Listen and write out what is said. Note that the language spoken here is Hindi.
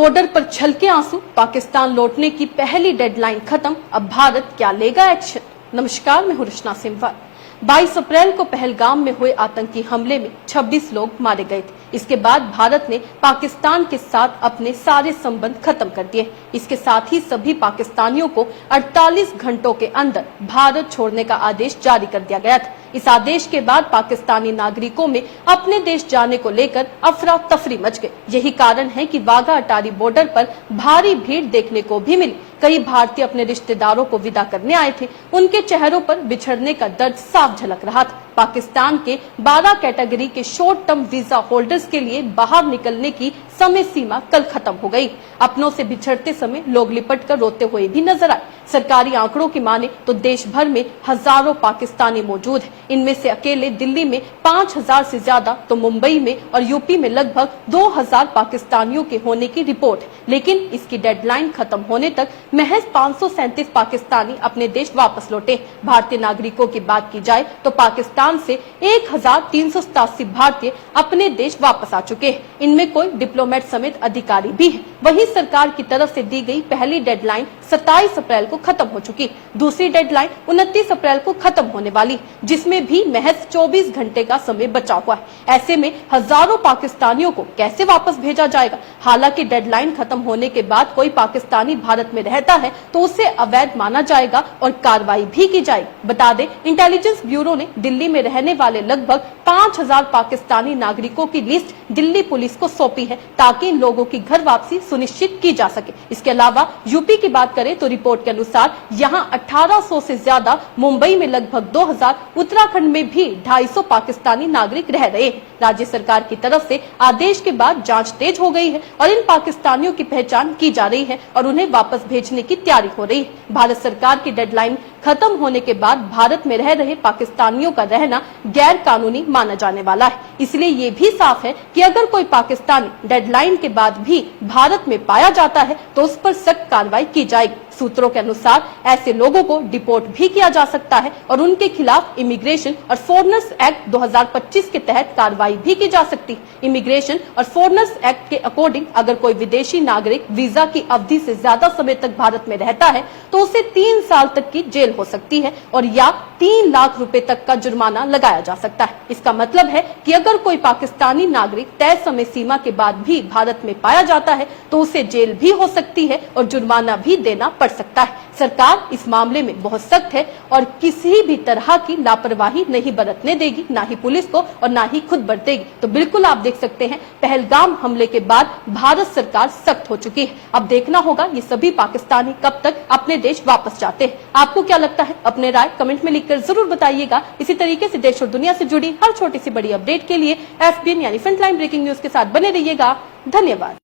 बॉर्डर पर छलके आंसू, पाकिस्तान लौटने की पहली डेडलाइन खत्म, अब भारत क्या लेगा एक्शन। नमस्कार, मैं हूं रुशना सिंवाल। 22 अप्रैल को पहलगाम में हुए आतंकी हमले में 26 लोग मारे गए थे। इसके बाद भारत ने पाकिस्तान के साथ अपने सारे संबंध खत्म कर दिए। इसके साथ ही सभी पाकिस्तानियों को 48 घंटों के अंदर भारत छोड़ने का आदेश जारी कर दिया गया था। इस आदेश के बाद पाकिस्तानी नागरिकों में अपने देश जाने को लेकर अफरा तफरी मच गई। यही कारण है कि वाघा अटारी बॉर्डर पर भारी भीड़ देखने को भी मिली। कई भारतीय अपने रिश्तेदारों को विदा करने आए थे। उनके चेहरों पर बिछड़ने का दर्द साफ झलक रहा था। पाकिस्तान के 12 कैटेगरी के शॉर्ट टर्म वीजा होल्डर्स के लिए बाहर निकलने की समय सीमा कल खत्म हो गई। अपनों से बिछड़ते समय लोग लिपट कर रोते हुए भी नजर आए। सरकारी आंकड़ों की माने तो देश भर में हजारों पाकिस्तानी मौजूद हैं। इनमें से अकेले दिल्ली में 5000 से ज्यादा, तो मुंबई में और यूपी में लगभग 2000 पाकिस्तानियों के होने की रिपोर्ट है। लेकिन इसकी डेडलाइन खत्म होने तक महज 537 पाकिस्तानी अपने देश वापस लौटे। भारतीय नागरिकों की बात की जाए तो पाकिस्तान से 1387 भारतीय अपने देश वापस आ चुके हैं। इनमें कोई डिप्लोमेट समेत अधिकारी भी है। वहीं सरकार की तरफ से दी गई पहली डेडलाइन 27 अप्रैल को खत्म हो चुकी। दूसरी डेडलाइन 29 अप्रैल को खत्म होने वाली, जिसमें भी महज 24 घंटे का समय बचा हुआ है। ऐसे में हजारों पाकिस्तानियों को कैसे वापस भेजा जाएगा। हालांकि डेडलाइन खत्म होने के बाद कोई पाकिस्तानी भारत में रहता है तो उसे अवैध माना जाएगा और कार्रवाई भी की जाएगी। बता दें, इंटेलिजेंस ब्यूरो ने दिल्ली में रहने वाले लगभग 5000 पाकिस्तानी नागरिकों की लिस्ट दिल्ली पुलिस को सौंपी है, ताकि इन लोगों की घर वापसी सुनिश्चित की जा सके। इसके अलावा यूपी की बात करें तो रिपोर्ट के अनुसार यहाँ 1800 से ज्यादा, मुंबई में लगभग 2000, उत्तराखंड में भी 250 पाकिस्तानी नागरिक रह रहे हैं। राज्य सरकार की तरफ से आदेश के बाद जांच तेज हो गई है और इन पाकिस्तानियों की पहचान की जा रही है और उन्हें वापस भेजने की तैयारी हो रही है। भारत सरकार की डेडलाइन खत्म होने के बाद भारत में रह रहे पाकिस्तानियों का रहना गैर कानूनी माना जाने वाला है। इसलिए ये भी साफ है कि अगर कोई पाकिस्तानी डेडलाइन के बाद भी भारत में पाया जाता है तो उस पर सख्त कार्रवाई की जाएगी। सूत्रों के अनुसार ऐसे लोगों को डिपोर्ट भी किया जा सकता है और उनके खिलाफ इमिग्रेशन और फॉरेनर्स एक्ट 2025 के तहत कार्रवाई भी की जा सकती है। इमिग्रेशन और फॉरेनर्स एक्ट के अकॉर्डिंग अगर कोई विदेशी नागरिक वीजा की अवधि से ज्यादा समय तक भारत में रहता है तो उसे 3 साल तक की जेल हो सकती है और या 3 लाख रुपए तक का जुर्माना लगाया जा सकता है। इसका मतलब है कि अगर कोई पाकिस्तानी नागरिक तय समय सीमा के बाद भी भारत में पाया जाता है तो उसे जेल भी हो सकती है और जुर्माना भी देना पड़ सकता है। सरकार इस मामले में बहुत सख्त है और किसी भी तरह की लापरवाही नहीं बरतने देगी, ना ही पुलिस को और ना ही खुद बरतेगी। तो बिल्कुल आप देख सकते हैं, पहलगाम हमले के बाद भारत सरकार सख्त हो चुकी है। अब देखना होगा ये सभी पाकिस्तानी कब तक अपने देश वापस जाते हैं। आपको क्या लगता है? अपने राय कमेंट में लिखकर जरूर बताइएगा। इसी तरीके से देश और दुनिया से जुड़ी हर छोटी सी बड़ी अपडेट के लिए FBN यानी फ्रंटलाइन ब्रेकिंग न्यूज के साथ बने रहिएगा। धन्यवाद।